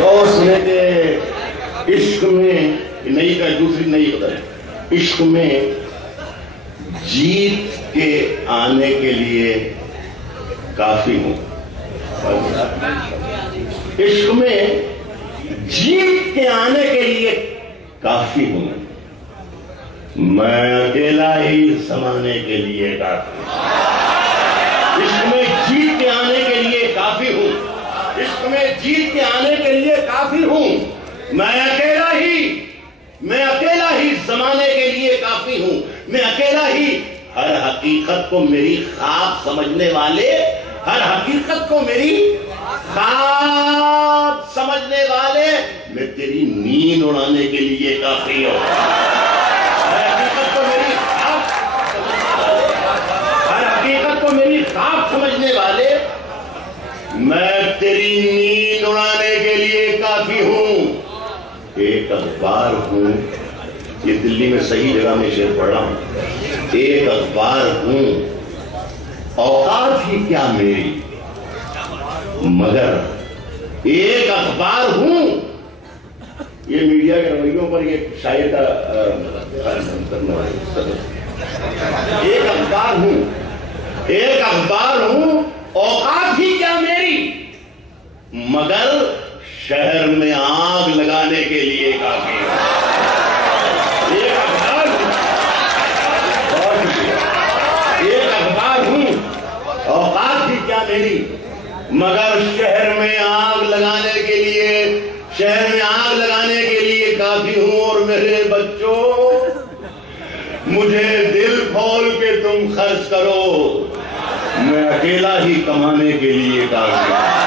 اس نے کہ عشق میں نئی کا دوسری نئی قدر ہے، عشق میں جیت کے آنے کے لیے کافی ہوں، عشق میں جیت کے آنے کے لیے کافی ہوں، میں اکیلا ہی زمانے کے لیے کافی ہوں، عشق میں جیت کے آنے کے لیے کافی ہوں، عشق میں جیت کے آنے کے لیے کافی ہوں، میں اکیلا ہی زمانے کے لیے کافی ہوں، میں اکیلا ہی ہر حقیقت کو میری خواب سمجھنے والے، ہر حقیقت کو میری خواب سمجھنے والے، میں تیری نیند اڑانے کے لیے کافی ہوں، ہر حقیقت کو میری خواب سمجھنے والے، میں تیری نیند اڑانے کے لیے کافی ہوں، ایک اخبار ہوں، یہ دلی میں صحیح جگہ میں شعر پڑھ رہا ہوں، ایک اخبار ہوں، اوقات ہی کیا میری، مگر ایک اخبار ہوں، یہ میڈیا کے رویوں پر یہ شاعر کا ایک اخبار ہوں، اوقات ہی کیا میری، مگر شہر میں آگ لگانے کے لیے کافی ہے، ایک اخبار ہوں، اوقات ہی کیا میری، مگر شہر میں آگ لگانے کے لیے کافی ہوں، اور میرے بچوں مجھے دل کھول کے تم خرچ کرو، میں اکیلا ہی کمانے کے لیے کافی ہوں۔